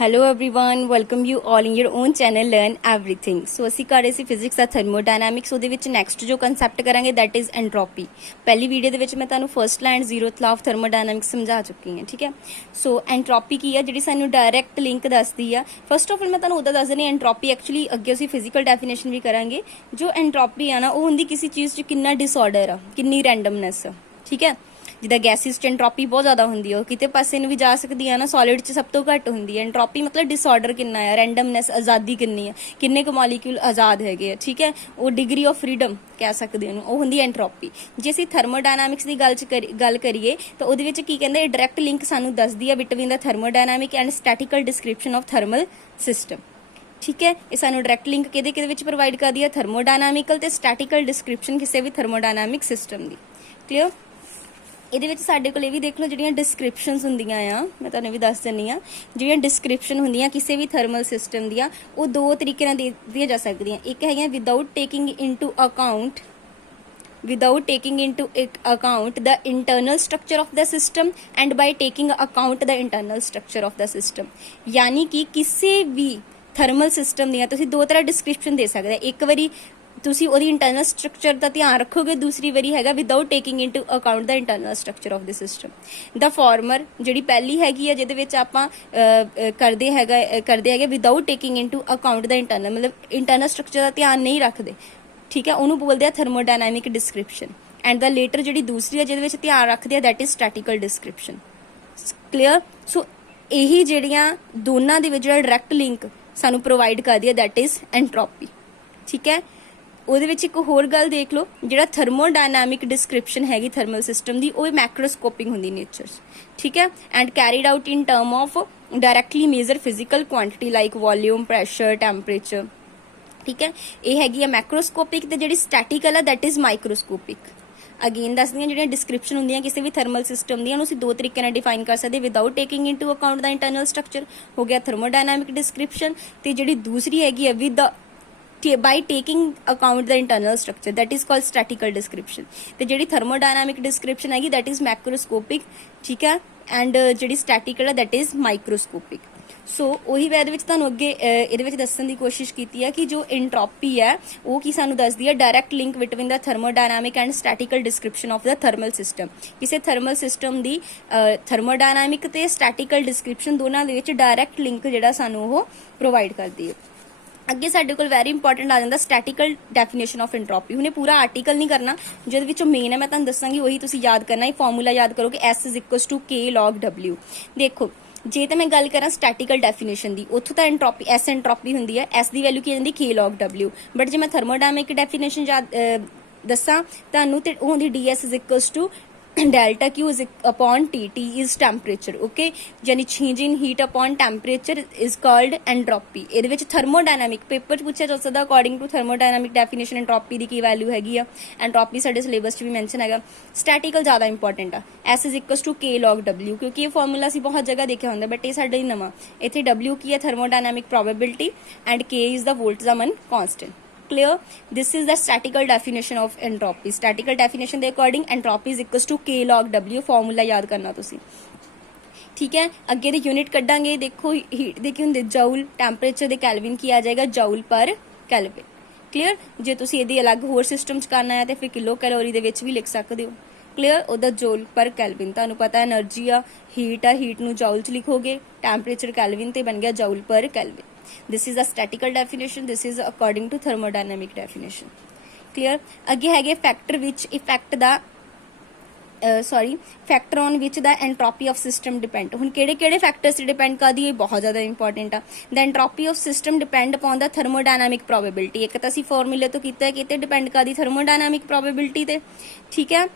Hello everyone welcome you all in your own channel learn everything. So ਅਸੀਂ ਕਰ ਰਹੇ ਸੀ physics ਦਾ thermodynamics. ਉਹਦੇ ਵਿੱਚ ਨੈਕਸਟ ਜੋ ਕਨਸੈਪਟ ਕਰਾਂਗੇ ਦੈਟ ਇਜ਼ ਐਂਟਰੋਪੀ। ਪਹਿਲੀ ਵੀਡੀਓ ਦੇ ਵਿੱਚ ਮੈਂ ਤੁਹਾਨੂੰ ਫਰਸਟ ਲਾਈਨ ਜ਼ੀਰੋਥ ਲਾ ਆਫ ਥਰਮੋਡਾਇਨਾਮਿਕਸ ਸਮਝਾ ਚੁੱਕੀ ਹਾਂ, ਠੀਕ ਹੈ। ਸੋ ਐਂਟਰੋਪੀ ਕੀ ਹੈ, ਜਿਹੜੀ ਸਾਨੂੰ ਡਾਇਰੈਕਟ ਲਿੰਕ ਦੱਸਦੀ ਆ। ਫਸਟ ਆਫ ਆਲ ਮੈਂ ਤੁਹਾਨੂੰ ਉਹਦਾ ਦੱਸ ਦਿੰਦੀ। ਐਂਟਰੋਪੀ ਐਕਚੁਅਲੀ ਅੱਗੇ ਅਸੀਂ ਫਿਜ਼ੀਕਲ ਡੈਫੀਨੇਸ਼ਨ ਵੀ ਕਰਾਂਗੇ। ਜੋ ਐਂਟਰੋਪੀ ਆ ਨਾ, ਉਹ ਹੁੰਦੀ ਕਿਸੇ ਚੀਜ਼ 'ਚ ਕਿੰਨਾ ਡਿਸਆਰਡਰ ਆ, ਕਿੰਨੀ ਰੈਂਡਮਨੈਸ ਆ, ਠੀਕ ਹੈ। ਜਿੱਦਾਂ ਗੈਸਿਸ 'ਚ ਐਂਟਰੋਪੀ ਬਹੁਤ ਜ਼ਿਆਦਾ ਹੁੰਦੀ ਹੈ, ਉਹ ਕਿਤੇ ਪਾਸੇ ਨੂੰ ਵੀ ਜਾ ਸਕਦੀ ਹੈ ਨਾ, ਸੋਲਿਡ 'ਚ ਸਭ ਤੋਂ ਘੱਟ ਹੁੰਦੀ ਹੈ। ਐਂਟਰੋਪੀ ਮਤਲਬ ਡਿਸਆਰਡਰ ਕਿੰਨਾ ਆ, ਰੈਂਡਮਨੈਸ, ਆਜ਼ਾਦੀ ਕਿੰਨੀ ਆ, ਕਿੰਨੇ ਕੁ ਮੋਲੀਕਿਊਲ ਆਜ਼ਾਦ ਹੈਗੇ ਆ, ਠੀਕ ਹੈ। ਉਹ ਡਿਗਰੀ ਆਫ ਫਰੀडम ਕਹਿ ਸਕਦੇ ਉਹਨੂੰ, ਉਹ ਹੁੰਦੀ ਐਂਟਰੋਪੀ। ਜੇ ਅਸੀਂ ਥਰਮੋਡਾਇਨਾਮਿਕਸ ਦੀ ਗੱਲ ਕਰੀਏ ਤਾਂ ਉਹਦੇ ਵਿੱਚ ਕੀ ਕਹਿੰਦੇ, ਡਾਇਰੈਕਟ ਲਿੰਕ ਸਾਨੂੰ ਦੱਸਦੀ ਆ between the thermodynamic and statistical description of thermal system, ਠੀਕ ਹੈ। ਇਹ ਸਾਨੂੰ ਡਾਇਰੈਕਟ ਲਿੰਕ ਕਿਹਦੇ ਵਿੱਚ ਪ੍ਰੋਵਾਈਡ ਕਰਦੀ ਹੈ, ਥਰਮੋਡਾਇਨਾਮਿਕਲ ਤੇ ਸਟੈਟਿਕਲ ਡਿਸਕ੍ਰਿਪਸ਼ਨ ਕਿਸੇ ਵੀ ਥਰਮੋਡਾਇਨਾਮਿਕ ਸਿਸਟਮ ਦੀ। ਕਲੀਅਰ। ਇਹਦੇ ਵਿੱਚ ਸਾਡੇ ਕੋਲ ਇਹ ਵੀ ਦੇਖ ਲਓ, ਜਿਹੜੀਆਂ ਡਿਸਕ੍ਰਿਪਸ਼ਨਸ ਹੁੰਦੀਆਂ ਆ, ਮੈਂ ਤੁਹਾਨੂੰ ਵੀ ਦੱਸ ਦਿੰਦੀ ਹਾਂ। ਜਿਹੜੀਆਂ ਡਿਸਕ੍ਰਿਪਸ਼ਨ ਹੁੰਦੀਆਂ ਕਿਸੇ ਵੀ ਥਰਮਲ ਸਿਸਟਮ ਦੀਆਂ, ਉਹ ਦੋ ਤਰੀਕੇ ਨਾਲ ਦੇ ਦਿੱਤੀਆਂ ਜਾ ਸਕਦੀਆਂ। ਇੱਕ ਹੈਗੀਆਂ without taking into account the internal structure of the system and by taking account the internal structure of the system। यानी कि किसी भी थर्मल सिस्टम ਦੀਆਂ ਤੁਸੀਂ ਦੋ ਤਰ੍ਹਾਂ ਡਿਸਕ੍ਰਿਪਸ਼ਨ ਦੇ ਸਕਦੇ। ਇੱਕ ਵਾਰੀ ਤੁਸੀਂ ਉਹਦੀ ਇੰਟਰਨਲ ਸਟਰਕਚਰ ਦਾ ਧਿਆਨ ਰੱਖੋਗੇ, ਦੂਸਰੀ ਵਾਰੀ ਹੈਗਾ without taking into account the internal structure of the system. The farmer ਜਿਹੜੀ ਪਹਿਲੀ ਹੈਗੀ ਆ, ਜਿਹਦੇ ਵਿੱਚ ਆਪਾਂ ਕਰਦੇ ਹੈਗੇ ਵਿਦਾਊਟ ਟੇਕਿੰਗ ਇਨਟੂ ਅਕਾਊਂਟ ਦਾ ਇੰਟਰਨਲ, ਮਤਲਬ ਇੰਟਰਨਲ ਸਟਰਕਚਰ ਦਾ ਧਿਆਨ ਨਹੀਂ ਰੱਖਦੇ, ਠੀਕ ਹੈ, ਉਹਨੂੰ ਬੋਲਦੇ ਆ ਥਰਮੋਡਾਇਨਾਮਿਕ ਡਿਸਕ੍ਰਿਪਸ਼ਨ। ਐਂਡ ਦਾ ਲੇਟਰ ਜਿਹੜੀ ਦੂਸਰੀ ਆ, ਜਿਹਦੇ ਵਿੱਚ ਧਿਆਨ ਰੱਖਦੇ ਆ, ਦੈਟ ਇਜ਼ ਸਟੈਟਿਕਲ ਡਿਸਕ੍ਰਿਪਸ਼ਨ। ਕਲੀਅਰ। ਸੋ ਇਹੀ ਜਿਹੜੀਆਂ ਦੋਨਾਂ ਦੇ ਵਿੱਚ ਜਿਹੜਾ ਡਾਇਰੈਕਟ ਲਿੰਕ ਸਾਨੂੰ ਪ੍ਰੋਵਾਈਡ ਕਰਦੀ ਹੈ, ਦੈਟ ਇਜ਼ ਐਂਟਰੋਪੀ, ਠੀਕ ਹੈ। ਉਹਦੇ ਵਿੱਚ ਇੱਕ ਹੋਰ ਗੱਲ ਦੇਖ ਲਓ, ਜਿਹੜਾ ਥਰਮੋਡਾਇਨਾਮਿਕ ਡਿਸਕ੍ਰਿਪਸ਼ਨ ਹੈਗੀ ਥਰਮਲ ਸਿਸਟਮ ਦੀ, ਉਹ ਮੈਕਰੋਸਕੋਪਿਕ ਹੁੰਦੀ ਨੇਚਰ 'ਚ, ਠੀਕ ਹੈ। And carried out in term of directly measure physical quantity like volume, pressure, temperature, ਠੀਕ ਹੈ। ਇਹ ਹੈਗੀ ਆ ਮੈਕਰੋਸਕੋਪਿਕ। ਤੇ ਜਿਹੜੀ ਸਟੈਟਿਕਲ ਆ, ਦੈਟ ਇਜ਼ ਮਾਈਕਰੋਸਕੋਪਿਕ। ਅਗੇਨ ਦੱਸਦੀਆਂ, ਜਿਹੜੀਆਂ ਡਿਸਕ੍ਰਿਪਸ਼ਨ ਹੁੰਦੀਆਂ ਕਿਸੇ ਵੀ ਥਰਮਲ ਸਿਸਟਮ ਦੀਆਂ, ਉਹਨੂੰ ਅਸੀਂ ਦੋ ਤਰੀਕੇ ਨਾਲ ਡਿਫਾਈਨ ਕਰ ਸਕਦੇ। ਵਿਦਾਊਟ ਟੇਕਿੰਗ ਇਨਟੂ ਅਕਾਊਂਟ ਦਾ ਇੰਟਰਨਲ ਸਟਰਕਚਰ ਹੋ ਗਿਆ ਥਰਮੋਡਾਇਨਾਮਿਕ ਡਿਸਕ੍ਰਿਪਸ਼ਨ, ਤੇ ਜਿਹੜੀ ਦੂਸਰੀ ਹੈਗੀ ਆ with by taking account the internal structure, that is called statical description। ਤੇ ਜਿਹੜੀ thermodynamic description ਹੈਗੀ, that is macroscopic, ਠੀਕ ਹੈ। ਐਂਡ ਜਿਹੜੀ statical ਹੈ, that is microscopic। ਸੋ ਉਹੀ ਮੈਂ ਇਹਦੇ ਵਿੱਚ ਤੁਹਾਨੂੰ ਅੱਗੇ ਇਹਦੇ ਵਿੱਚ ਦੱਸਣ ਦੀ ਕੋਸ਼ਿਸ਼ ਕੀਤੀ ਹੈ ਕਿ ਜੋ ਐਂਟਰੋਪੀ ਹੈ, ਉਹ ਕੀ ਸਾਨੂੰ ਦੱਸਦੀ ਹੈ, direct link between the thermodynamic and statistical description of the thermal system. ਕਿਸੇ ਥਰਮਲ ਸਿਸਟਮ ਦੀ ਥਰਮੋਡਾਇਨਾਮਿਕ ਤੇ ਸਟੈਟਿਕਲ ਡਿਸਕ੍ਰਿਪਸ਼ਨ ਦੋਨਾਂ ਦੇ ਵਿੱਚ ਡਾਇਰੈਕਟ ਲਿੰਕ ਜਿਹੜਾ ਸਾਨੂੰ ਉਹ ਪ੍ਰੋਵਾਈਡ ਕਰਦੀ ਹੈ। ਅੱਗੇ ਸਾਡੇ ਕੋਲ ਵੈਰੀ ਇੰਪੋਰਟੈਂਟ ਆ ਜਾਂਦਾ ਸਟੈਟਿਕਲ ਡੈਫੀਨੇਸ਼ਨ ਆਫ ਐਂਟਰੋਪੀ। ਹੁਣੇ ਪੂਰਾ ਆਰਟੀਕਲ ਨਹੀਂ ਕਰਨਾ, ਜਿਹਦੇ ਵਿੱਚੋਂ ਮੇਨ ਹੈ ਮੈਂ ਤੁਹਾਨੂੰ ਦੱਸਾਂਗੀ, ਉਹੀ ਤੁਸੀਂ ਯਾਦ ਕਰਨਾ। ਇਹ ਫਾਰਮੂਲਾ ਯਾਦ ਕਰੋ ਕਿ S = K log W। ਦੇਖੋ, ਜੇ ਤਾਂ ਮੈਂ ਗੱਲ ਕਰਾਂ ਸਟੈਟਿਕਲ ਡੈਫੀਨੇਸ਼ਨ ਦੀ, ਉੱਥੋਂ ਤਾਂ ਐਂਟਰੋਪੀ S ਐਂਟਰੋਪੀ ਹੁੰਦੀ ਹੈ, S ਦੀ ਵੈਲਿਊ ਕੀ ਜਾਂਦੀ K log W। ਬਟ ਜੇ ਮੈਂ ਥਰਮੋਡਾਇਨਾਮਿਕ ਡੈਫੀਨੇਸ਼ਨ ਦੱਸਾਂ ਤੁਹਾਨੂੰ, ਤੇ ਉਹ ਹੁੰਦੀ DS = delta Q upon T is temperature, okay। यानी change in heat upon temperature is called entropy। ਇਹਦੇ ਵਿੱਚ ਥਰਮੋਡਾਇਨਾਮਿਕ ਪੇਪਰ 'ਚ ਪੁੱਛਿਆ ਜਾ ਸਕਦਾ, according to ਥਰਮੋਡਾਇਨਾਮਿਕ definition ਐਂਟਰੋਪੀ the Ki value ਹੈਗੀ ਆ। ਐਂਟਰੋਪੀ ਸਾਡੇ ਸਿਲੇਬਸ 'ਚ ਵੀ ਮੈਂਸ਼ਨ ਹੈਗਾ। ਸਟੈਟਿਕਲ ਜ਼ਿਆਦਾ ਇੰਪੋਰਟੈਂਟ ਆ, S = K log W, ਕਿਉਂਕਿ ਇਹ ਫਾਰਮੂਲਾ ਅਸੀਂ ਬਹੁਤ ਜਗ੍ਹਾ ਦੇਖਿਆ ਹੁੰਦਾ, ਬਟ ਇਹ ਸਾਡੇ ਹੀ ਨਵਾਂ। ਇੱਥੇ W ਕੀ ਹੈ, thermodynamic probability, and K is the Boltzmann constant। Clear? This is the statical definition of entropy। Statical definition ਦੇ according entropy is = K log W। Formula ਯਾਦ ਕਰਨਾ ਤੁਸੀਂ, ਠੀਕ ਹੈ। ਅੱਗੇ ਦੀ ਯੂਨਿਟ ਕੱਢਾਂਗੇ। ਦੇਖੋ, ਹੀਟ ਦੇ ਕੀ ਹੁੰਦੇ, ਜਾਊਲ, ਟੈਂਪਰੇਚਰ ਦੇ ਕੈਲਵਿਨ ਕੀ ਆ ਜਾਏਗਾ, ਜਾਊਲ ਪਰ ਕੈਲਵਿਨ। ਕਲੀਅਰ। ਜੇ ਤੁਸੀਂ ਇਹਦੀ ਅਲੱਗ ਹੋਰ ਸਿਸਟਮ 'ਚ ਕਰਨਾ ਹੈ ਤੇ ਫਿਰ ਕਿਲੋ ਕੈਲੋਰੀ ਦੇ ਵਿੱਚ ਵੀ ਲਿਖ ਸਕਦੇ ਹੋ। ਕਲੀਅਰ। ਉਹਦਾ ਜੋਲ ਪਰ ਕੈਲਵਿਨ, ਤੁਹਾਨੂੰ ਪਤਾ એનર્ਜੀ ਆ, ਹੀਟ ਆ, ਹੀਟ ਨੂੰ ਜਾਊਲ 'ਚ ਲਿਖੋਗੇ, ਟੈਂਪਰੇਚਰ ਕੈਲਵਿਨ ਤੇ ਬਣ ਗਿਆ ਜਾਊਲ ਪਰ Kelvin. This is a statical definition, this is according to thermodynamic definition। Clear? ਅੱਗੇ ਹੈਗੇ ਫੈਕਟਰ ਵਿੱਚ ਇਫੈਕਟ ਦਾ factor on which the entropy of system depend. ਹੁਣ ਕਿਹੜੇ ਫੈਕਟਰਸ ਤੇ ਡਿਪੈਂਡ ਕਰਦੀ ਹੈ, ਬਹੁਤ ਜ਼ਿਆਦਾ ਇੰਪੋਰਟੈਂਟ ਆ। The entropy of system depend upon the thermodynamic probability. ਇੱਕ ਤਾਂ ਅਸੀਂ ਫਾਰਮੂਲੇ ਤੋਂ ਕੀਤਾ ਹੈ ਕਿ ਤੇ ਡਿਪੈਂਡ ਕਰਦੀ ਥਰਮੋਡਾਇਨਾਮਿਕ ਪ੍ਰੋਬੇਬਿਲਿਟੀ ਤੇ, ਠੀਕ ਹੈ।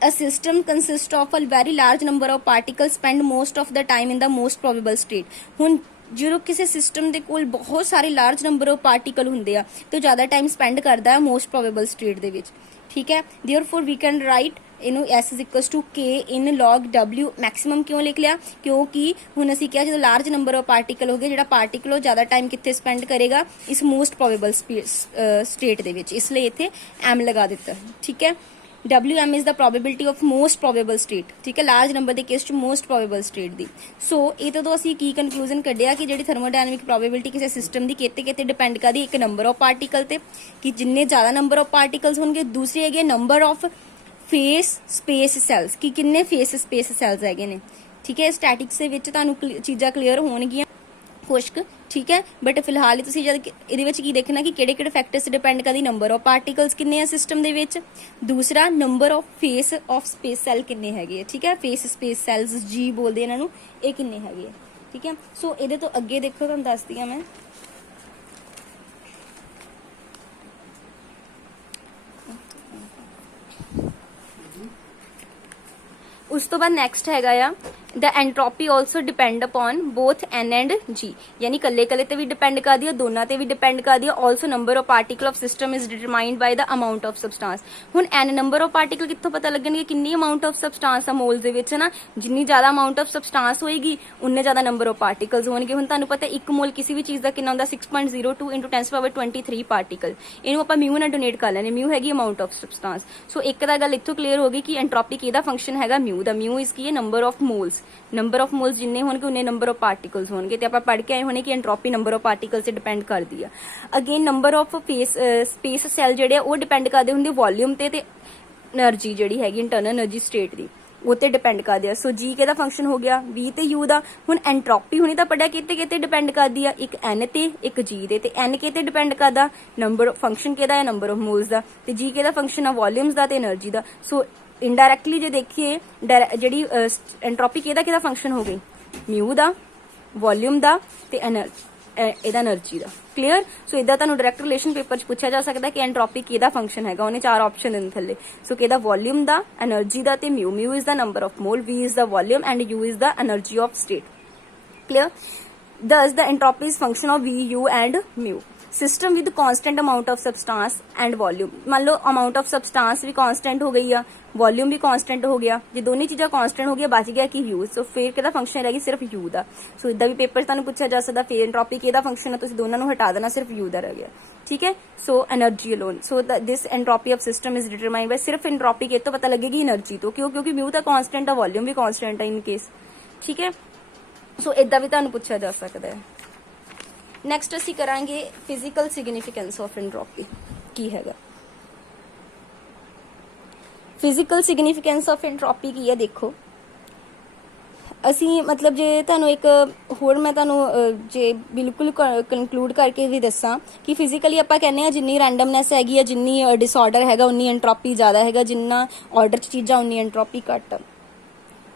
A system consists of a very large number of particles spend most of the time in the most probable state। ਹੁਣ ਜਦੋਂ ਕਿਸੇ ਸਿਸਟਮ ਦੇ ਕੋਲ ਬਹੁਤ ਸਾਰੇ ਲਾਰਜ ਨੰਬਰ ਆਫ ਪਾਰਟੀਕਲ ਹੁੰਦੇ ਆ ਤੇ ਉਹ ਜ਼ਿਆਦਾ ਟਾਈਮ ਸਪੈਂਡ ਕਰਦਾ ਹੈ ਮੋਸਟ ਪ੍ਰੋਬੇਬਲ ਸਟੇਟ ਦੇ ਵਿੱਚ, ਠੀਕ ਹੈ। ਦੇਅਰਫੋਰ ਵੀ ਕੈਨ ਰਾਈਟ ਇਹਨੂੰ S = K in log W। Maximum ਕਿਉਂ ਲਿਖ ਲਿਆ, ਕਿਉਂਕਿ ਹੁਣ ਅਸੀਂ ਕਿਹਾ ਜਦੋਂ ਲਾਰਜ ਨੰਬਰ ਆਫ ਪਾਰਟੀਕਲ ਹੋ ਗਏ, ਜਿਹੜਾ ਪਾਰਟੀਕਲ ਉਹ ਜ਼ਿਆਦਾ ਟਾਈਮ ਕਿੱਥੇ ਸਪੈਂਡ ਕਰੇਗਾ, ਇਸ ਮੋਸਟ ਪ੍ਰੋਬੇਬਲ ਸਟੇਟ ਦੇ ਵਿੱਚ, ਇਸ ਲਈ ਇੱਥੇ M ਲਗਾ ਦਿੱਤਾ, ਠੀਕ ਹੈ। WM is the probability of most probable state, ठीक है, लार्ज नंबर के केस च मोस्ट प्रोबेबल स्टेट दी। सो ये तो असीं की कनक्लूजन कढ़िया कि जिहड़ी थर्मोडायनामिक प्रोबेबिलिटी किसी सिस्टम की किते डिपेंड करदी, एक नंबर ऑफ पार्टिकल ते कि जिन्ने ज़्यादा नंबर ऑफ पार्टिकल्स होणगे, दूसरी है number of face space cells कि किन्ने फेस स्पेस सैल्स हैगे ने, ठीक है। स्टैटिक्स दे विच तुहानूं चीज़ां क्लीयर होणगियां कुछ, ठीक है, बट फिलहाल ही तुसीं जद इहदे विच की देखना कि किहड़े फैक्टर्स डिपेंड करदी, नंबर ऑफ पार्टिकल्स किन्ने आ सिस्टम दे विच, दूसरा number of phase of space cell किन्ने हैगे, ठीक है, फेस स्पेस सैल्स जी बोलदे इन्हां नूं, ये किन्ने हैगे, ठीक है। सो इहदे तो अगे देखो तुहानूं दसदी हां मैं, उस तो बाद नैक्सट हैगा आ the entropy also depend upon both N and G, यानी कल्ले कल्ले ते भी डिपेंड करदी है, दोनों ते भी डिपेंड करदी है। Also number of particle of system is determined by the amount of substance. हुण एन नंबर ऑफ पार्टिकल कित्थों पता लगणगे किन्नी अमाउंट ऑफ सबसटांस आ मोल्स दे विच ना, जिन्नी ज्यादा अमाउंट ऑफ सबसटांस होएगी उन्ने ज्यादा नंबर ऑफ पार्टिकल्स होणगे। हुण तुहानूं पता एक मोल किसी भी चीज़ दा किन्ना हुंदा 6.02 × 10⁻23 पार्टिकल, इहनूं आपां म्यू नाल डोनेट कर लैणे, म्यू हैगी अमाउंट ऑफ सबसटांस। सो एक दा गल इत्थों क्लीयर हो गई कि एंट्रोपी किहदा फंक्शन हैगा, म्यू दा। म्यू इज की है number of moles, number of moles जिन्ने होणगे उन्ने नंबर ऑफ पार्टिकल्स होणगे, ते आपां पढ़ के आए होणे कि एंट्रोपी नंबर ऑफ पार्टिकल से डिपेंड करदी है। Again number of space cell जिहड़े वो डिपेंड करदे हुंदे वॉल्यूम ते एनर्जी जिहड़ी हैगी इंटरनल एनर्जी स्टेट दी, वो ते डिपेंड करदे आ। सो जी किहदा फंक्शन हो गया, वी ते यू दा। हुण एंट्रोपी हुणी तां पढ़िया किते डिपेंड करदी आ, एक एन ते एक जी दे, ते एन किते डिपेंड करदा, नंबर ऑफ फंक्शन किहदा है, नंबर ऑफ मोल्स दा, ते जी किहदा फंक्शन आ, वॉल्यूम्स दा ते एनर्जी दा। सो इनडायरैक्टली जे देखिए जिहड़ी एंट्रोपी किहदा फंक्शन हो गई, म्यू दा, वॉल्यूम दा ते ਇਹਦਾ એનર્ਜੀ ਦਾ। क्लीयर। सो इदा ਤੁਹਾਨੂੰ डायरैक्ट रिलेशन पेपर च पूछा जा सकता है कि एंट्रोपी किहदा फंक्शन हैगा, ਉਹਨੇ 4 ऑप्शन देने थल्ले। सो किहदा वॉल्यूम दा, एनर्जी दा ते mu. Mu is the number of mole, V is the volume and U is the energy of state. Clear. Thus the entropy is function of V, U and mu. System with constant amount of सबसटांस and volume. मान लो amount of सबसटांस भी constant हो गई है, volume भी constant हो गया, जो दोनों चीज़ें कॉन्स्टेंट हो गया, बच गया कि यू। सो फिर किहदा फंक्शन रहेगी, सिर्फ यू दा। सो इदा भी पेपर तुहानूं पूछा जा सकता, फिर एंट्रोपी किहदा फंक्शन है, तुसीं दोनों हटा देना, सिर्फ यू दा रह गया। ठीक है। So energy alone. So this entropy of system is determined bye, सिर्फ एंट्रोपी के तो पता लगेगी एनर्जी तो, क्योंकि म्यू तो कॉन्स्टेंट है, वॉल्यूम भी कॉन्स्टेंट है इन केस। ठीक है। सो इदा भी तुहानूं पूछा जा सकता है। नैक्सट असीं करांगे फिजिकल सिग्निफिकेंस ऑफ एंट्रोपी की हैगा। फिजिकल सिग्निफिकेंस ऑफ एंट्रोपी की है, देखो असीं मतलब जे तुहानूं एक होर मैं तुहानूं जे बिल्कुल कंकलूड करके भी दस्सां कि फिजिकली आपां कहने जिन्नी रैंडमनैस हैगी है, जिन्नी डिसऑर्डर हैगा उन्नी एंट्रोपी ज़्यादा हैगा, जिन्ना ऑर्डर च चीज़ां उन्नी एंट्रोपी घट।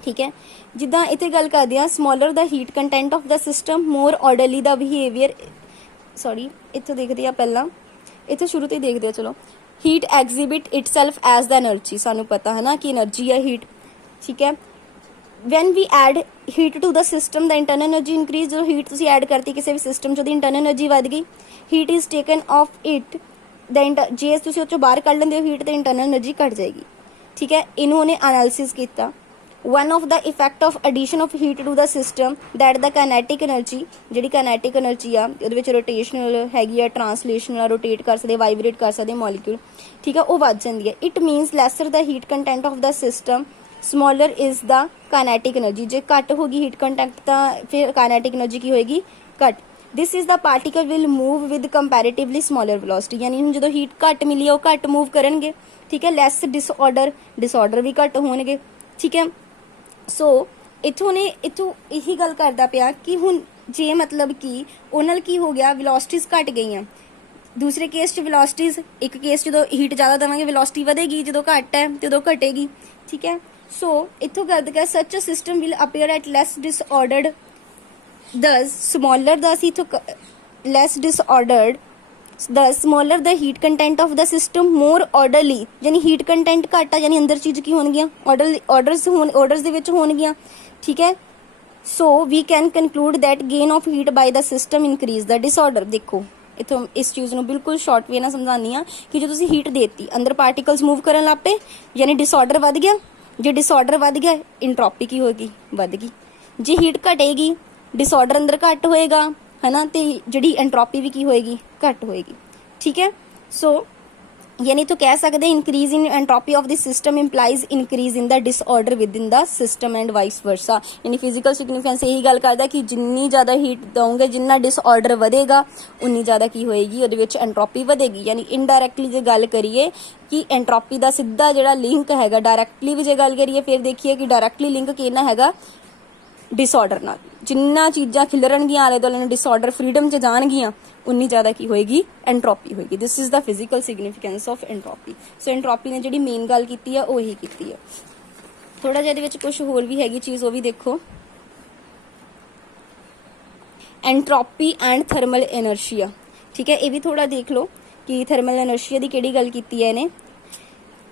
ठीक है। जिद्दां इत्थे गल करदे आ, smaller the heat content of the system, more orderly the behaviour. Sorry इत्थे देखदे आ, पहला इत्थे शुरू तो ही देखदे आ। चलो, heat exhibit itself as the energy, सानू पता है ना कि एनर्जी है हीट। ठीक है। When we add heat to the system the internal energy increase. जो हीट तुसीं एड करती किसी भी सिस्टम च, इंटरनल एनर्जी वध गई। Heat is taken off it the जे तुसीं उस चों बाहर कढ लैंदे हो हीट, तो इंटरनल एनर्जी घट जाएगी। ठीक है। इन्होंने एनालिसिस किया, one of the effect of addition of heat to the system that the kinetic energy, ਜਿਹੜੀ kinetic energy ਆ ਉਹਦੇ ਵਿੱਚ rotational ਹੈਗੀ ਆ, translational rotate ਕਰ ਸਕਦੇ, vibrate ਕਰ ਸਕਦੇ molecule। ਠੀਕ ਹੈ, ਉਹ ਵੱਧ ਜਾਂਦੀ ਹੈ। it means lesser the heat content of the system, smaller is the kinetic energy। ਜੇ ਘੱਟ ਹੋਗੀ heat content ਤਾਂ ਫਿਰ kinetic energy ਕੀ ਹੋਏਗੀ, ਘੱਟ। this is the particle will move with comparatively smaller velocity। यानी ਹੁਣ ਜਦੋਂ heat ਘੱਟ ਮਿਲੀ ਆ ਉਹ ਘੱਟ move ਕਰਨਗੇ। ਠੀਕ ਹੈ। less disorder ਵੀ ਘੱਟ ਹੋਣਗੇ। ठीक है। सो इत्थों ने इत्थों यही गल करदा पिया कि हुण जे मतलब कि उहनां नाल की हो गया, वेलोसिटीज़ घट गई। दूसरे केस च वेलोसिटीज़, एक केस जो हीट ज़्यादा देवांगे वेलोसिटी वधेगी, जो घट है तो उदों घटेगी। ठीक है। सो इत्थों गल कर such a system will appear at less disordered, दस स्मॉलर द असीं इत्थों less disordered, the smaller the heat content of the system, more orderly. यानी हीट कंटेंट घट आ, यानी अंदर चीज़ की होणगियां ऑर्डर्स दे विच होणगियां। ठीक है। So we can conclude that gain of heat by the system increase the disorder. देखो इत्थों इस चीज़ नूं बिल्कुल शॉर्ट वे नाल समझानी आ कि जो तुसीं हीट देती, अंदर पार्टिकल्स मूव करन लग पे, यानी डिसऑर्डर वध गया। जे डिसऑर्डर वध गया, एंट्रोपी की होगी, वध गई। जे हीट घटेगी, डिसऑर्डर अंदर घट होएगा, है ना, तो जिहड़ी एंट्रोपी भी की होएगी, घट होएगी। ठीक है। सो यानी तो कह सकते increase in entropy of the system implies increase in the disorder with in the system and vice versa. यानी फिजिकल सिग्निफिकेंस यही गल करता कि जिन्नी ज़्यादा हीट दोगे जिन्ना डिसऑर्डर वधेगा उन्नी ज़्यादा की होएगी उहदे विच एंट्रोपी वधेगी। यानी इनडायरैक्टली जे गल करिए कि एंट्रोपी का सीधा जिहड़ा लिंक हैगा, डायरैक्टली भी जे गल करिए फिर देखिए कि डायरैक्टली लिंक कितना हैगा डिसऑर्डर नाल। जिन्ना चीज़ां खिलरनगियां आले दुआले डिसऑर्डर फ्रीडम च जाणगियां उन्नी ज़्यादा की होएगी एंट्रोपी होएगी। This is the physical significance of entropy. So entropy ने जिहड़ी मेन गल कीती है वो ही कीती है। थोड़ा जिहा इहदे विच कुछ होर भी हैगी चीज़ वो भी देखो, एंट्रोपी एंड थर्मल एनर्शिया। ठीक है, ये भी थोड़ा देख लो कि थर्मल एनर्शिया की किहड़ी गल कीती है इहने।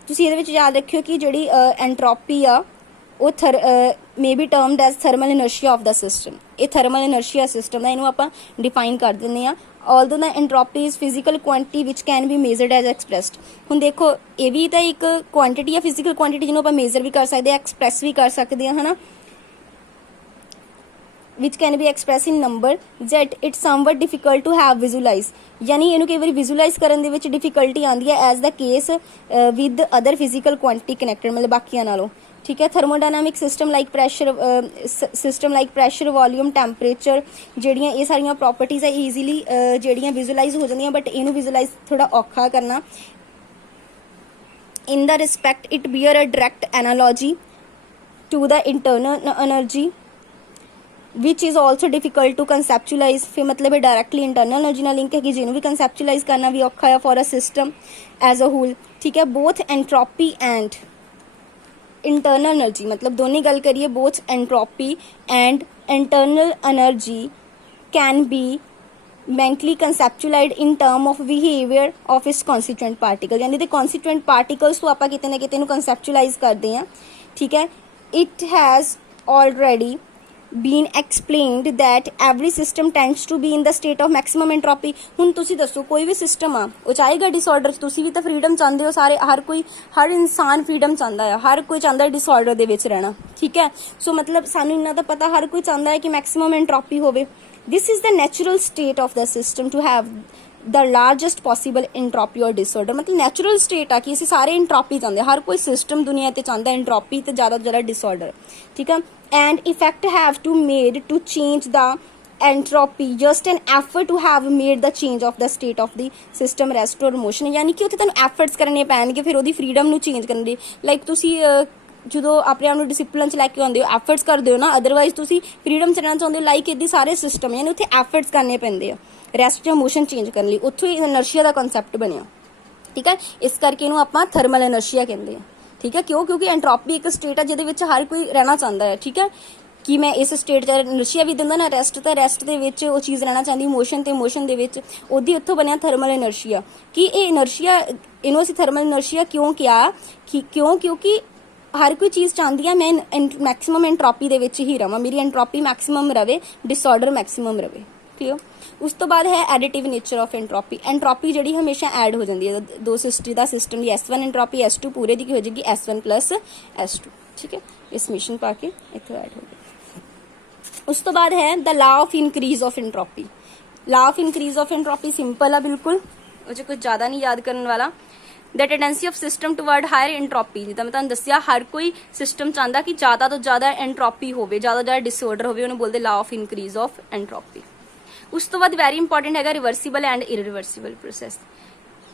तुसीं इहदे विच याद रखियो कि जिहड़ी एंट्रोपी आ वो may be termed as thermal inertia of the system. ये थर्मल इनर्शिया सिस्टम का इनू आपां डिफाइन कर दिंदे आ। Although the entropy is physical quantity which can be measured as expressed. हुण देखो ये भी तो एक क्वांटिटी है, फिजिकल क्वांटिटी जिन्होंने आपां मेजर भी कर सकते हैं, एक्सप्रैस भी कर सकते हैं, है ना, which can be expressed in number, that it's somewhat difficult to have visualize। यानी इनू कई बार विजुलाइज करन दे विच डिफिकल्टी आंदी है as the case with other physical quantity connected, मतलब बाकियां नालों। ठीक है, thermodynamic system like pressure volume temperature ਜਿਹੜੀਆਂ ਇਹ ਸਾਰੀਆਂ प्रॉपर्टीज है ईजीली ਜਿਹੜੀਆਂ विजुलाइज हो ਜਾਂਦੀਆਂ, बट इनू विजुलाइज थोड़ा औखा करना। In the respect it bear a direct analogy to the internal energy which is also difficult to conceptualise. फिर मतलब डायरैक्टली इंटरनल एनर्जी नाल लिंक है कि जिन्होंने भी कंसैप्चुलाइज करना भी औखा है for a system as a whole. ठीक है, both entropy and internal energy, मतलब दोनों गल करिए both entropy and internal energy can be mentally conceptualised in term of behaviour of इस कॉन्स्टिट्यूएंट पार्टिकल। यानी कि कॉन्स्टिट्यूएंट पार्टिकल्स तो आप किते ना किते कंसैप्चुलाइज करते हैं। ठीक है, it has already been explained that every system tends to be in the state of maximum entropy। हुण तुसी दसो कोई भी सिस्टम आ वो चाहेगा डिसऑर्डर, तुसी भी तो फ्रीडम चाहते हो सारे, हर इंसान फ्रीडम चाहता है, हर कोई चाहता है डिसऑर्डर दे विच रहना। ठीक है, सो मतलब सानू इन्ना तो पता हर कोई चाहता है कि मैक्सिमम एंट्रोपी होवे। This is the natural state of the system to have the largest possible entropy और डिसऑर्डर। मतलब नेचुरल स्टेट आ कि असीं सारे एंट्रोपी चाहते हैं, हर कोई सिस्टम दुनिया ते चाहता है एंट्रोपी तो ज़्यादा डिसऑर्डर। ठीक है, and effect have to made to change the entropy just an effort to have made the change of the state of the system rest और मोशन। यानी कि उत्थे तुहानूं एफर्ट्स करने पैणगे फिर उहदी फ्रीडम नूं चेंज करने लई। लाइक तुसीं जो अपने आप डिसिपलिन च लैके आते हो एफर्ट्स करते हो ना, अदरवाइज तुसीं फ्रीडम च रहना चाहते हो लाइक इदी सारे सिस्टम, यानी उत्थे एफर्ट्स करने पैंदे आ रेस्ट या मोशन चेंज करने लई। उत्थों ही एनर्शिया का कॉन्सैप्ट बनिया। ठीक है, इस करके इनू आपां थर्मल एनर्शिया कहते हैं। ठीक है, क्यों? क्योंकि एंट्रोपी एक स्टेट है जिहदे विच हर कोई रहना चाहता है। ठीक है, कि मैं इस स्टेट च एनर्शिया भी दिंदा ना रेस्ट तो रेस्ट दे विच वो चीज़ रहना चाहती, मोशन ते मोशन दे विच ओदी उत्थों बनया थर्मल एनर्शिया। कि ये एनर्शिया इनू असीं थर्मल एनर्शिया क्यों किया क्योंकि हर कोई चीज़ चाहती है मैं मैक्सिमम एंट्रोपी दे विच ही रवां, मेरी एंट्रोपी मैक्सिमम रवे, डिसऑर्डर मैक्सिमम रवे। क्लियर? उस तो बाद है additive nature of entropy. Entropy जी हमेशा ऐड हो जाती है, दो सिस्टम की S1 एंट्रोपी S2 पूरे की हो जाएगी S1 प्लस S2। ठीक है, इस मिशन पा के इतना ऐड हो गया। उस तो बाद है the law of increase of entropy. Law of increase of entropy simple है बिल्कुल, मुझे कुछ ज़्यादा नहीं याद करने वाला। The tendency of system toward higher entropy, जिदा मैं तुहानूं दस्सिया हर कोई सिस्टम चाहता कि ज़्यादा तो ज़्यादा एंट्रोपी हो, ज़्यादा डिसऑर्डर हो, उन्हें बोलते law of increase of entropy. उस तो बाद वैरी इंपॉर्टेंट है रिवर्सीबल एंड इरिवर्सीबल प्रोसैस।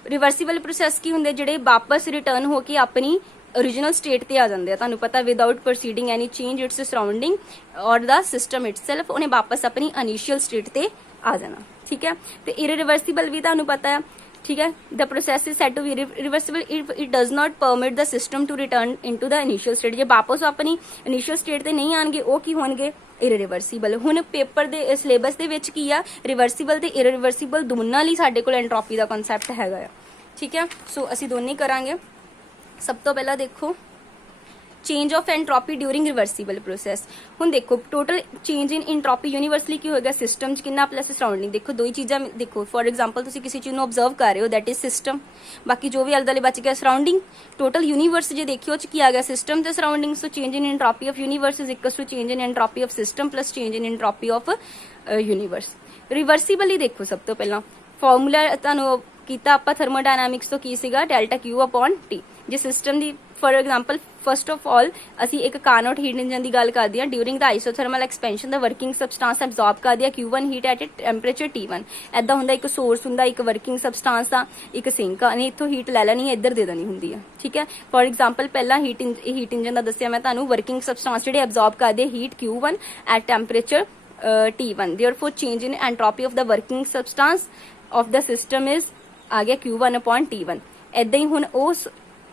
रिवर्सीबल प्रोसैस की होंगे जिहड़े वापस रिटर्न होकर अपनी ओरिजिनल स्टेट ते आ जाते हैं। तुहानूं पता without proceeding any change its surrounding और द सिस्टम इटसेल्फ, उन्हें वापस अपनी इनिशियल स्टेट ते आ जाना। ठीक है, तो इरिवर्सीबल भी तुहानूं पता है। ठीक है, the process is said to be reversible it does not permit the system to return into the initial state. जे वापस अपनी इनिशियल स्टेट ते नहीं आएंगे वो की होणगे इरिवर्सिबल। हुण पेपर दे सिलेबस दे विच की आ रिवर्सिबल ते इरिवर्सिबल दोनों लई साडे कोल एंट्रोपी दा कॉन्सैप्ट हैगा। ठीक है, सो असीं दोनों करांगे। सब तो पहला देखो change of entropy during reversible process. हुण देखो टोटल चेंज इन एंट्रोपी यूनीवर्सली की होएगा सिस्टम च कितना प्लस सराउंडिंग। देखो दो ही चीज़ां देखो, फॉर एग्जांपल तुसीं किसी चीज़ नूं ऑब्जर्व कर रहे हो दैट इज सिस्टम, बाकी जो भी आले दुआले बच गया सराउंडिंग। टोटल यूनीवर्स जो देखियो की आ गया सिस्टम ते surrounding. So change in entropy of universe is equal to change in entropy of system plus change in entropy of universe. Reversible ही देखो सब तो पहला फॉर्मूला तुहानूं ਕੀਤਾ ਆਪਾਂ ਥਰਮੋਡਾਇਨਾਮਿਕਸ ਤੋਂ ਕੀ ਸੀਗਾ ਡੈਲਟਾ Q upon T। ਜੇ system the for example first of all ਅਸੀਂ ਇੱਕ ਕਾਰਨੋਟ ਹੀਟ ਇੰਜਨ ਦੀ ਗੱਲ ਕਰਦੇ ਹਾਂ। ਡਿਊਰਿੰਗ ਦਾ ਆਈਸੋਥਰਮਲ ਐਕਸਪੈਂਸ਼ਨ ਦਾ ਵਰਕਿੰਗ ਸਬਸਟੈਂਸ ਐਬਜ਼ੌਰਬ ਕਰਦੀ ਆ Q1 heat at temperature T1। ਐਦਾਂ ਹੁੰਦਾ ਇੱਕ ਸੋਰਸ ਹੁੰਦਾ, ਇੱਕ ਵਰਕਿੰਗ ਸਬਸਟੈਂਸ ਆ, ਇੱਕ ਸਿੰਕ ਆ, ਨੇ ਇੱਥੋਂ ਹੀਟ ਲੈ ਲੈਣੀ ਹੈ, ਇੱਧਰ ਦੇ ਦੇਣੀ ਹੁੰਦੀ ਆ, ਠੀਕ ਹੈ। ਫॉर एग्जांपल ਪਹਿਲਾਂ ਹੀਟ ਇੰਜਨ ਦਾ ਦੱਸਿਆ ਮੈਂ ਤੁਹਾਨੂੰ, ਵਰਕਿੰਗ ਸਬਸਟੈਂਸ ਜਿਹੜੇ ਐਬਜ਼ੌਰਬ ਕਰਦੇ heat Q1 at temperature T1। therefore change in entropy of the working substance of the system is ਆ ਗਿਆ Q1 upon T1। ਐਦਾਂ ਹੀ ਹੁਣ ਉਹ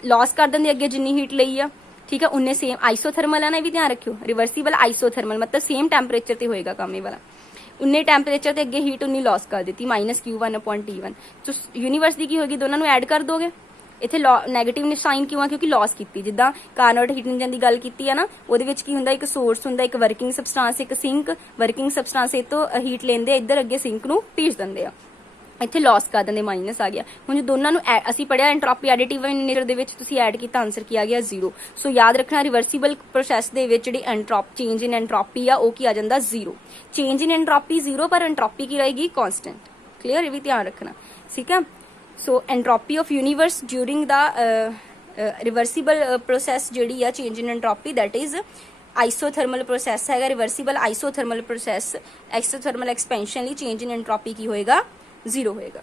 लॉस कर देंगे अगे जिन्नी हीट लई आ, ठीक है। उन्हें सेम आइसोथर्मल है ना, भी ध्यान रखियो, रिवर्सीबल आइसोथर्मल मतलब सेम टैंपरेचर ते होएगा काम ये वाला। उन्ने टैंपरेचर ते अगे हीट उन्नी लॉस कर दी माइनस Q1 upon T1। तो यूनिवर्स दी की होगी, दोनों नू ऐड कर दोगे। इत्थे नैगेटिव साइन क्यों आ, क्योंकि लॉस कीती। जिद्दां कार्नोट हीट इंजन दी गल कीती है ना, ਉਹਦੇ ਵਿੱਚ ਕੀ ਹੁੰਦਾ, ਇੱਕ ਸੋਰਸ ਹੁੰਦਾ, ਇੱਕ ਵਰਕਿੰਗ ਸਬਸਟੈਂਸ, ਇੱਕ ਸਿੰਕ। ਵਰਕਿੰਗ ਸਬਸਟੈਂਸ ਇਹ ਤੋਂ ਹੀਟ ਲੈਂਦੇ, ਇੱਧਰ ਅੱਗੇ ਸਿੰਕ ਨੂੰ ਭੇਜ ਦਿੰਦੇ ਆ, ਇੱਥੇ ਲॉस ਕਰ ਦਿੰਦੇ, ਮਾਈਨਸ ਆ ਗਿਆ। ਹੁਣ ਜੇ ਦੋਨਾਂ ਨੂੰ ਅਸੀਂ ਪੜਿਆ ਐਂਟਰੋਪੀ ਐਡੀਟਿਵ ਨੇਚਰ ਦੇ ਵਿੱਚ, ਤੁਸੀਂ ਐਡ ਕੀਤਾ, ਆਨਸਰ ਕੀ ਆ ਗਿਆ 0। ਸੋ ਯਾਦ ਰੱਖਣਾ ਰਿਵਰਸੀਬਲ ਪ੍ਰੋਸੈਸ ਦੇ ਵਿੱਚ ਜਿਹੜੀ ਚੇਂਜ ਇਨ ਐਂਟਰੋਪੀ ਆ ਉਹ ਕੀ ਆ ਜਾਂਦਾ 0। ਚੇਂਜ ਇਨ ਐਂਟਰੋਪੀ 0 ਪਰ ਐਂਟਰੋਪੀ ਕੀ ਰਹੇਗੀ ਕਾਂਸਟੈਂਟ। ਕਲੀਅਰ, ਇਹ ਵੀ ਧਿਆਨ ਰੱਖਣਾ, ਠੀਕ ਹੈ। So entropy of universe during the reversible process ਜਿਹੜੀ ਆ change in entropy that is isothermal process ਹੈਗਾ। Reversible isothermal process isothermal expansion ਲਈ ਚੇਂਜ ਇਨ ਐਂਟਰੋਪੀ ਕੀ ਹੋਏਗਾ 0 ਹੋਏਗਾ,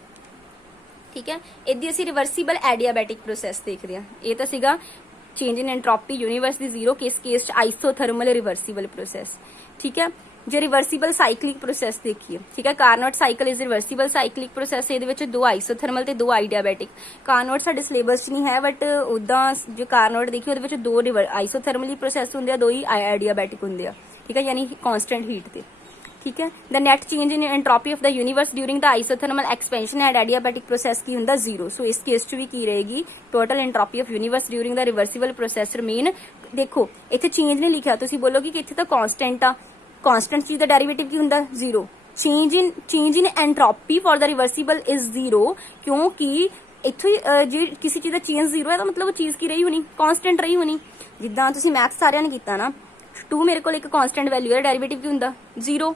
ਠੀਕ ਹੈ। ਇਹਦੀ ਅਸੀਂ ਰਿਵਰਸੀਬਲ ਐਡੀਆਬੈਟਿਕ ਪ੍ਰੋਸੈਸ ਦੇਖ ਰਹੇ ਹਾਂ। ਇਹ ਤਾਂ ਸੀਗਾ ਚੇਂਜ ਇਨ ਐਂਟਰੋਪੀ ਯੂਨੀਵਰਸ ਦੀ 0, ਕਿਸ ਕੇਸ ਚ ਆਈਸੋਥਰਮਲ ਰਿਵਰਸੀਬਲ ਪ੍ਰੋਸੈਸ, ਠੀਕ ਹੈ। ਜੇ ਰਿਵਰਸੀਬਲ ਸਾਈਕਲਿਕ ਪ੍ਰੋਸੈਸ ਦੇਖੀਏ, ਠੀਕ ਹੈ, ਕਾਰਨੋਟ ਸਾਈਕਲ ਇਜ਼ ਰਿਵਰਸੀਬਲ ਸਾਈਕਲਿਕ ਪ੍ਰੋਸੈਸ। ਇਹਦੇ ਵਿੱਚ 2 ਆਈਸੋਥਰਮਲ ਤੇ 2 ਆਈਡੀਆਬੈਟਿਕ। ਕਾਰਨੋਟ ਸਾਡੇ ਸਿਲੇਬਸ 'ਚ ਨਹੀਂ ਹੈ, ਬਟ ਉਦਾਂ ਜੋ ਕਾਰਨੋਟ ਦੇਖੀਏ ਉਹਦੇ ਵਿੱਚ 2 ਆਈਸੋਥਰਮਲੀ ਪ੍ਰੋਸੈਸ ਹੁੰਦੇ ਆ, 2 ਹੀ ਆਈਡੀਆਬੈਟਿਕ ਹੁੰਦੇ ਆ, ਠੀਕ ਹੈ, ਯਾਨੀ ਕਾਂਸਟੈਂਟ ਹੀਟ ਤੇ, ठीक है। The net change in entropy of the universe during the isothermal expansion and adiabatic process की हुंदा 0। सो इस केस च भी की रहेगी total entropy of universe during the reversible process remain. देखो इत्थे चेंज नहीं लिखा, तुसीं बोलोगे कि इत्थे तो कांस्टेंट आ, कांस्टेंट चीज दा डेरिवेटिव की हुंदा 0। Change in entropy for the reversible is 0, क्योंकि इत्थों जे किसी चीज दा चेंज 0 है तो मतलब वो चीज की रही होनी, कांस्टेंट रही होनी। जिद्दां तुसीं मैथ सारियां ने कीता ना, 2 मेरे कोल एक कांस्टेंट वैल्यू है, डेरिवेटिव की हुंदा 0।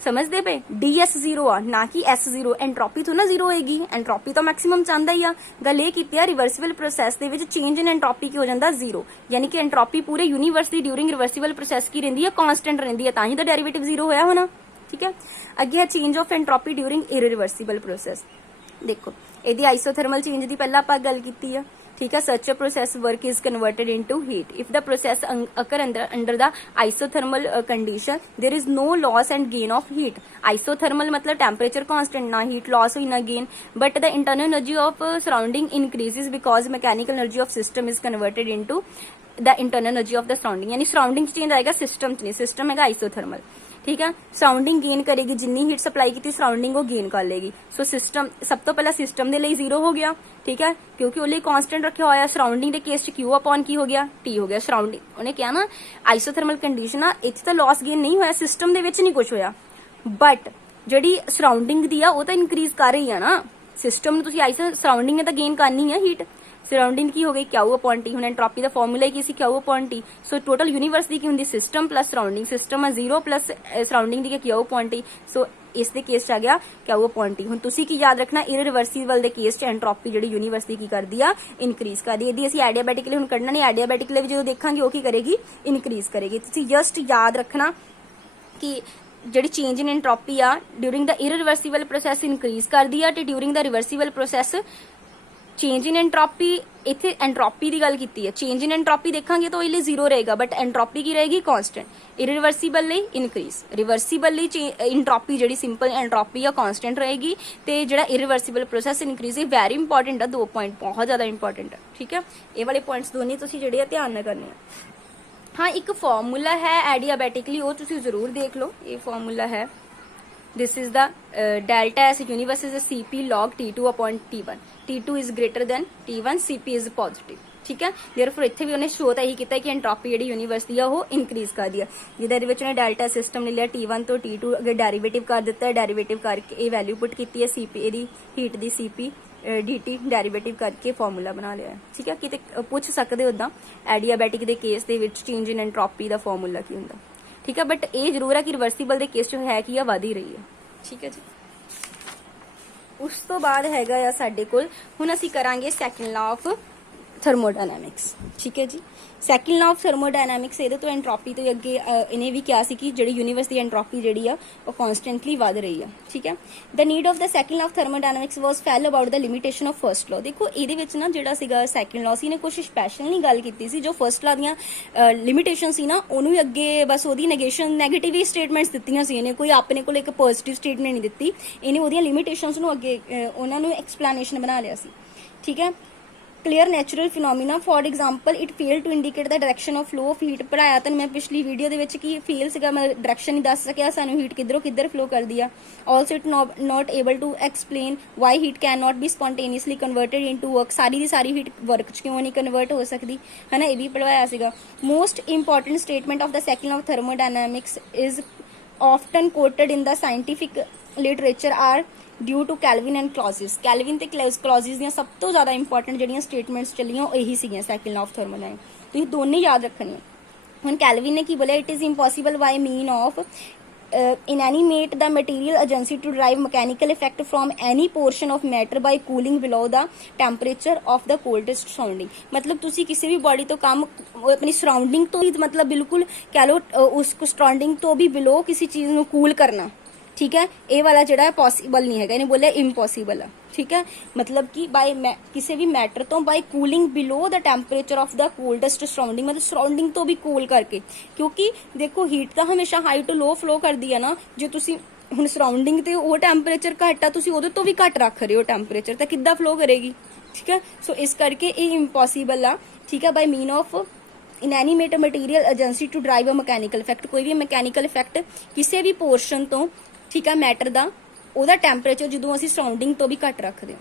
समझते पे ds 0 आ, ना कि s0। एंट्रोपी तो ना 0 होएगी, एंट्रोपी तो मैक्सिमम चाहता ही आ। गल ये कीती है reversible process they which change in entropy की हो जाता 0, यानी कि एंट्रोपी पूरे यूनिवर्स दी ड्यूरिंग रिवर्सिबल प्रोसेस की रहिंदी है, कांस्टेंट रहिंदी है, तां ही दा डेरिवेटिव 0 होया होना, ठीक है। अगे है change of entropy during irreversible process. देखो इहदी आइसोथर्मल चेंज दी पहला आपां गल कीती है, ठीक है। Such a process work is converted into heat if the process occur under the isothermal condition there is no loss and gain of heat। isothermal मतलब temperature constant, ना heat loss हुई ना gain, but the internal energy of surrounding increases because mechanical energy of system is converted into the internal energy of the surrounding। यानी surrounding change आएगा, system च नहीं, system है isothermal, ठीक है। सराउंडिंग गेन करेगी, जिन्नी हीट सप्लाई की सराउंडिंग वो गेन कर लेगी। सो सिस्टम सब तो पहला सिस्टम के लिए 0 हो गया, ठीक है, क्योंकि वो कांस्टेंट रखा हुआ। सराउंडिंग के केस Q अपॉन की हो गया T हो गया। सराउंडिंग उन्हें क्या ना आइसोथर्मल कंडीशन आ, इत्थे तो लॉस गेन नहीं होया, सिस्टम दे विच नहीं कुछ होया, बट जिहड़ी सराउंडिंग दी आ वो तो इंक्रीज कर रही है ना। सिस्टम नूं तुसीं आइसो सराउंडिंग ने तो गेन करनी है हीट। सराउंडिंग की हो गई Q अपॉन T। हुण एंट्रोपी दा फार्मूला की सी Q upon T। So total universe दी की हुंदी system plus surrounding, system 0 plus surrounding दी Q अपॉन T। सो इस दे केस च आ गया Q अपॉन T। हुण तुसीं की याद रखना, इरिवर्सिबल दे केस च एंट्रोपी जिहड़ी यूनिवर्स दी की करदी आ इनक्रीज करदी है। इहदी असीं एडियाबैटिकली हुण कढना नहीं, एडियाबैटिकली भी जदों देखांगे वो की करेगी इनक्रीज करेगी। तुसीं जस्ट याद रखना कि जिहड़ी चेंज इन एंट्रोपी आ during the irreversible process increase करदी आ ते during the reversible process change in entropy. इत्थे एंट्रोपी की गल कीती है, चेंज इन एंट्रोपी देखांगे तो इसलिए 0 रहेगा, बट एंट्रोपी की रहेगी कांस्टेंट। इरिवर्सिबल ਲਈ इनक्रीज, रिवर्सिबल ਲਈ एंट्रोपी ਜਿਹੜੀ ਸਿੰਪਲ एंट्रोपी ਆ कांस्टेंट रहेगी, ਤੇ ਜਿਹੜਾ इरिवर्सिबल प्रोसेस इनक्रीज ਇਹ ਵੈਰੀ इंपॉर्टेंट ਆ। 2 पॉइंट बहुत ज्यादा इंपॉर्टेंट है, ठीक है। ये वाले पॉइंट्स दोनों ਤੁਸੀਂ ਜਿਹੜੇ ਆ ਧਿਆਨ ਨਾਲ ਕਰਨੇ ਆ। हाँ एक फॉर्मूला है एडियाबैटिकली, वो ਤੁਸੀਂ ਜ਼ਰੂਰ देख लो। ये फॉर्मूला है, this is the delta S universe is a Cp log T2 upon T1। T2 is greater than T1, Cp is positive, ठीक है। देयरफॉर इत्थे भी उन्हें शो ਤਾਂ ਇਹੀ ਕੀਤਾ ਕਿ एंट्रोपी ਜਿਹੜੀ यूनिवर्स ਦੀ ਆ ਉਹ ਇਨਕਰੀਜ਼ ਕਰਦੀ ਆ। ਜਿਹਦੇ ਵਿੱਚ ਉਹਨੇ ਡੈਲਟਾ ਸਿਸਟਮ ਨੇ ਲਿਆ T1 ਤੋਂ T2 ਅੱਗੇ ਡੈਰੀਵੇਟਿਵ ਕਰ ਦਿੱਤਾ, ਡੈਰੀਵੇਟਿਵ ਕਰਕੇ ਇਹ ਵੈਲਿਊ ਪੁੱਟ ਕੀਤੀ ਹੈ Cp ਇਹਦੀ ਹੀਟ ਦੀ Cp dt ਡੈਰੀਵੇਟਿਵ ਕਰਕੇ ਫਾਰਮੂਲਾ ਬਣਾ ਲਿਆ ਹੈ, ਠੀਕ ਹੈ। ਕਿਤੇ ਪੁੱਛ ਸਕਦੇ ਉਦਾਂ ਐਡੀਆਬੈਟਿਕ ਦੇ ਕੇਸ ਦੇ ਵਿੱਚ ਚੇਂਜ ਇਨ एंट्रोपी ਦਾ ਫਾਰਮੂਲਾ ਕੀ ਹੁੰਦਾ, ਠੀਕ ਹੈ। ਬਟ ਇਹ ਜ਼ਰੂਰ ਹੈ ਕਿ ਰਿਵਰਸੀਬਲ ਦੇ ਕੇਸ 'ਚ ਹੈ ਕੀ ਆ ਵਧ ਹੀ ਰਹੀ ਹੈ, ठीक है जी। ਉਸ ਤੋਂ ਬਾਅਦ ਹੈਗਾ ਆ ਸਾਡੇ ਕੋਲ, ਹੁਣ ਅਸੀਂ ਕਰਾਂਗੇ ਸੈਕੰਡ ਲਾ ਆਫ ਥਰਮੋਡਾਇਨਾਮਿਕਸ। ਠੀਕ ਹੈ ਜੀ, ਸੈਕੰਡ ਲਾ ਆਫ ਥਰਮੋਡਾਇਨਾਮਿਕਸ ਇਹਦੇ ਤੋਂ ਐਂਟਰੋਪੀ ਤੋਂ ਅੱਗੇ ਇਹਨੇ ਵੀ ਕਿਹਾ ਸੀ ਕਿ ਜਿਹੜੀ ਯੂਨੀਵਰਸ ਦੀ ਐਂਟਰੋਪੀ ਜਿਹੜੀ ਆ ਉਹ ਕਨਸਟੈਂਟਲੀ ਵਧ ਰਹੀ ਆ। ਠੀਕ ਹੈ, the need of the second law of thermodynamics was felt about the limitation of first law. ਦੇਖੋ ਇਹਦੇ ਵਿੱਚ ਨਾ ਜਿਹੜਾ ਸੀਗਾ ਸੈਕੰਡ ਲਾ ਸੀ, ਇਹਨੇ ਕੁਝ ਸਪੈਸ਼ਲ ਨਹੀਂ ਗੱਲ ਕੀਤੀ ਸੀ, ਜੋ ਫਰਸਟ ਲਾ ਦੀਆਂ ਲਿਮਿਟੇਸ਼ਨ ਸੀ ਨਾ ਉਹਨੂੰ ਹੀ ਅੱਗੇ ਬਸ ਉਹਦੀ ਨੈਗੇਸ਼ਨ ਨੈਗੇਟਿਵ ਹੀ ਸਟੇਟਮੈਂਟਸ ਦਿੱਤੀਆਂ ਸੀ ਇਹਨੇ, ਕੋਈ ਆਪਣੇ ਕੋਲ ਇੱਕ ਪੋਜ਼ਿਟਿਵ ਸਟੇਟਮੈਂਟ ਨਹੀਂ ਦਿੱਤੀ ਇਹਨੇ, ਉਹਦੀਆਂ ਲਿਮਿਟੇਸ਼ਨਸ ਨੂੰ ਅੱਗੇ ਉਹਨਾਂ ਨੂੰ ਐਕਸਪਲੇਨੇਸ਼ਨ ਬਣਾ ਲਿਆ ਸੀ। ਠੀਕ ਹੈ, clear natural phenomena, for example it failed to indicate the direction of flow of heat। ਪੜਾਇਆ ਤਾਂ ਮੈਂ ਪਿਛਲੀ ਵੀਡੀਓ ਦੇ ਵਿੱਚ ਕਿ ਫੇਲ ਸੀਗਾ, ਮੈਂ ਡਾਇਰੈਕਸ਼ਨ ਨਹੀਂ ਦੱਸ ਸਕਿਆ ਸਾਨੂੰ ਹੀਟ ਕਿੱਧਰੋਂ ਕਿੱਧਰ ਫਲੋ ਕਰਦੀ ਆ। also it not able to explain why heat cannot be spontaneously converted into work। Sorry the sorry heat work ਚ ਕਿਉਂ ਨਹੀਂ ਕਨਵਰਟ ਹੋ ਸਕਦੀ ਹੈ ਨਾ, ਇਹ ਵੀ ਪੜਵਾਇਆ ਸੀਗਾ। most important statement of the second law of thermodynamics is often quoted in the scientific literature are due to Kelvin and Clausius. Kelvin ਤੇ ਕਲੌਜ਼ਿਸ ਦੀਆਂ ਸਭ ਤੋਂ ਜ਼ਿਆਦਾ ਇੰਪੋਰਟੈਂਟ ਜਿਹੜੀਆਂ ਸਟੇਟਮੈਂਟਸ ਚੱਲੀਆਂ ਉਹ ਇਹੀ ਸੀਗੀਆਂ ਸੈਕੰਡ ਲਾ ਆਫ ਥਰਮੋਡਾਇਨਾਮਿਕਸ, ਤੁਸੀਂ ਦੋਨੇ ਯਾਦ ਰੱਖਣੀਆਂ। ਹੁਣ ਕੈਲਵਿਨ ਨੇ ਕੀ ਬੋਲਿਆ, it is impossible by mean of inanimate the material agency to derive mechanical effect from any portion of matter by cooling below the temperature of the coldest surrounding। मतलब तुसी किसी भी बॉडी तो काम अपनी सराउंडिंग तो मतलब बिल्कुल कह लो उस सराउंडिंग तो भी बिलो किसी चीज ਨੂੰ कूल करना। ठीक है, ये वाला ਜਿਹੜਾ पॉसिबल नहीं है, इन्हें बोले इम्पॉसिबल है। ठीक है, मतलब कि बाय किसी भी मैटर तो by cooling below the temperature of the coldest surrounding, मतलब सराउंडिंग तो भी कूल करके, क्योंकि देखो हीट तो हमेशा हाई टू लो फ्लो करती है ना, जो तुसी ਹੁਣ ਸਰਾउंडिंग ਤੇ ਉਹ ਟੈਂਪਰੇਚਰ ਘੱਟ ਆ ਤੁਸੀਂ ਉਹਦੇ ਤੋਂ ਵੀ ਘੱਟ ਰੱਖ ਰਹੇ ਹੋ ਟੈਂਪਰੇਚਰ, ਤਾਂ ਕਿੱਦਾਂ ਫਲੋ ਕਰੇਗੀ। ਠੀਕ ਹੈ, ਸੋ ਇਸ ਕਰਕੇ ਇਹ ਇੰਪੋਸੀਬਲ ਆ। ਠੀਕ ਹੈ, by mean of inanimate material agency to drive a mechanical effect, ਕੋਈ ਵੀ ਮਕੈਨੀਕਲ ਇਫੈਕਟ ਕਿਸੇ ਵੀ ਪੋਰਸ਼ਨ ਤੋਂ, ਠੀਕ ਹੈ, ਮੈਟਰ ਦਾ ਉਹਦਾ ਟੈਂਪਰੇਚਰ ਜਦੋਂ ਅਸੀਂ ਸਰਾउंडिंग ਤੋਂ ਵੀ ਘੱਟ ਰੱਖਦੇ ਹਾਂ।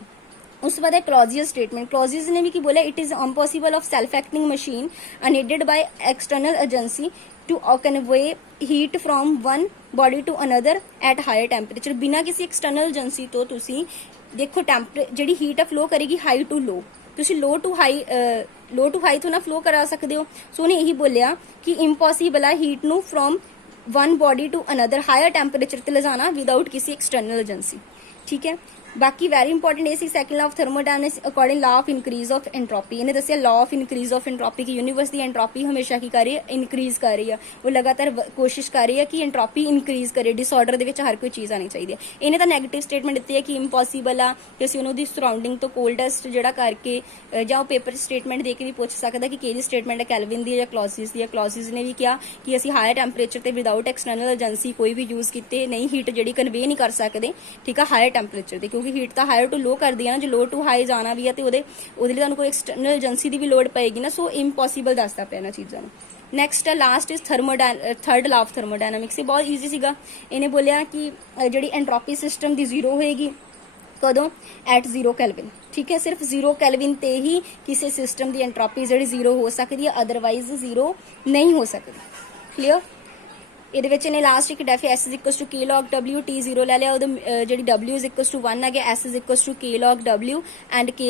ਉਸ ਤੋਂ ਬਾਅਦ ਹੈ ਕਲੌਜ਼ੀਅਸ ਸਟੇਟਮੈਂਟ। ਕਲੌਜ਼ੀਅਸ ਨੇ ਵੀ ਕੀ ਬੋਲਿਆ, it is impossible of self acting machine unaided by external agency to convey heat from one body to another at higher temperature। ਬਿਨਾ ਕਿਸੇ external agency ਤੋਂ ਤੁਸੀਂ ਦੇਖੋ ਜਿਹੜੀ ਹੀਟ ਆ ਫਲੋ ਕਰੇਗੀ ਹਾਈ ਟੂ ਲੋ, ਤੁਸੀਂ ਲੋ ਟੂ ਹਾਈ ਤੋਂ ਨਾ ਫਲੋ ਕਰਾ ਸਕਦੇ ਹੋ। ਸੋ ਉਹਨੇ ਇਹੀ ਬੋਲਿਆ ਕਿ ਇੰਪੋਸੀਬਲ ਆ ਹੀਟ ਨੂੰ from one body to another higher temperature ਤੇ ਲਿਜਾਣਾ ਵਿਦਆਊਟ ਕਿਸੇ ਐਕਸਟਰਨਲ ਏਜੰਸੀ। ਠੀਕ ਹੈ, ਬਾਕੀ ਵੈਰੀ ਇੰਪੋਰਟੈਂਟ ਇਹ ਸੀ second law of thermodynamics according law of increase of entropy. ਇਹਨੇ ਦੱਸਿਆ ਲਾ ਆਫ ਇਨਕਰੀਜ਼ ਆਫ ਐਂਟਰੋਪੀ ਕਿ ਯੂਨੀਵਰਸ ਦੀ ਐਂਟਰੋਪੀ ਹਮੇਸ਼ਾ ਕੀ ਕਰ ਰਹੀ ਹੈ, ਇਨਕਰੀਜ਼ ਕਰ ਰਹੀ ਹੈ। ਉਹ ਲਗਾਤਾਰ ਕੋਸ਼ਿਸ਼ ਕਰ ਰਹੀ ਹੈ ਕਿ ਐਂਟਰੋਪੀ ਇਨਕਰੀਜ਼ ਕਰੇ, ਡਿਸਆਰਡਰ ਦੇ ਵਿੱਚ ਹਰ ਕੋਈ ਚੀਜ਼ ਆਣੀ ਚਾਹੀਦੀ ਹੈ। ਇਹਨੇ ਤਾਂ ਨੈਗੇਟਿਵ ਸਟੇਟਮੈਂਟ ਦਿੱਤੀ ਹੈ ਕਿ ਇੰਪੋਸੀਬਲ ਆ ਕਿ ਅਸੀਂ ਉਹਨੂੰ ਦੀ ਸਰਾਊਂਡਿੰਗ ਤੋਂ ਕੋਲਡੈਸਟ ਜਿਹੜਾ ਕਰਕੇ, ਜਾਂ ਉਹ ਪੇਪਰ ਸਟੇਟਮੈਂਟ ਦੇ ਕੇ ਵੀ ਪੁੱਛ ਸਕਦਾ ਕਿ ਕਿਹੜੀ ਸਟੇਟਮੈਂਟ ਹੈ, ਕੈਲਵਿਨ ਦੀ ਜਾਂ ਕਲੌਜ਼ਿਸ ਦੀ। ਕਲੌਜ਼ਿਸ ਨੇ ਵੀ ਕਿਹਾ ਕਿ ਅਸੀਂ ਹਾਇਰ ਟੈਂਪਰੇਚਰ ਤੇ ਵਿਦਆਊਟ ਐਕਸਟਰਨਲ ਏਜੰਸੀ ਕੋਈ ਵੀ ਯੂਜ਼ ਕੀਤੇ ਨਹੀਂ ਹੀਟ ਜਿਹੜੀ ਕਨਵੇ ਨਹੀਂ ਕਰ ਸਕਦੇ। ਠੀਕ ਆ, ਹਾਇਰ ਟੈਂਪਰੇਚਰ ਤੇ, ਕਿਉਂਕਿ ਹੀਟ ਤਾਂ ਹਾਇਰ ਟੂ लो करदी है ना, जो लो टू हाई जाना भी है तो ਉਹਦੇ ਲਈ ਤੁਹਾਨੂੰ ਕੋਈ ਐਕਸਟਰਨਲ ਏਜੰਸੀ ਦੀ ਵੀ ਲੋੜ ਪਏਗੀ ਨਾ। ਸੋ ਇੰਪੋਸੀਬਲ ਦੱਸਦਾ ਪਿਆ ਇਹਨਾਂ ਚੀਜ਼ਾਂ ਨੂੰ। Next last is third law of thermodynamics. ਇਹ ਬਹੁਤ ਈਜ਼ੀ ਸੀਗਾ। ਇਹਨੇ ਬੋਲਿਆ ਕਿ ਜਿਹੜੀ ਐਂਟਰੋਪੀ ਸਿਸਟਮ ਦੀ ਜ਼ੀਰੋ ਹੋਏਗੀ ਕਦੋਂ, ਐਟ 0 ਕੈਲਵਿਨ। ਠੀਕ ਹੈ, ਸਿਰਫ 0 ਕੈਲਵਿਨ ਤੇ ਹੀ ਕਿਸੇ ਸਿਸਟਮ ਦੀ ਐਂਟਰੋਪੀ ਜਿਹੜੀ ਜ਼ੀਰੋ ਹੋ ਸਕਦੀ ਹੈ, ਅਦਰਵਾਈਜ਼ ਜ਼ੀਰੋ ਨਹੀਂ ਹੋ ਸਕਦੀ। ਕਲੀਅਰ। ਇਹਦੇ ਵਿੱਚ ਇਹਨੇ ਲਾਸਟ ਇੱਕ ਡੈਫੀ S = K log W, T 0 ਲੈ ਲਿਆ, ਉਹਦੇ ਜਿਹੜੀ W = 1 ਆ ਗਿਆ, S = K log W and K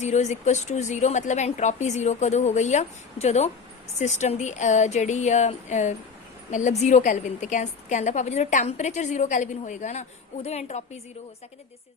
0 = 0। ਮਤਲਬ ਐਂਟਰੋਪੀ ਜ਼ੀਰੋ ਕਦੋਂ ਹੋ ਗਈ ਆ, ਜਦੋਂ ਸਿਸਟਮ ਦੀ ਜਿਹੜੀ ਆ ਮਤਲਬ 0 ਕੈਲਵਿਨ ਤੇ, ਕਹਿੰਦਾ ਭਾਵੇਂ ਜਦੋਂ ਟੈਂਪਰੇਚਰ 0 ਕੈਲਵਿਨ ਹੋਏਗਾ ਨਾ ਉਦੋਂ ਐਂਟਰੋਪੀ ਜ਼ੀਰੋ ਹੋ ਸਕਦੀ। This is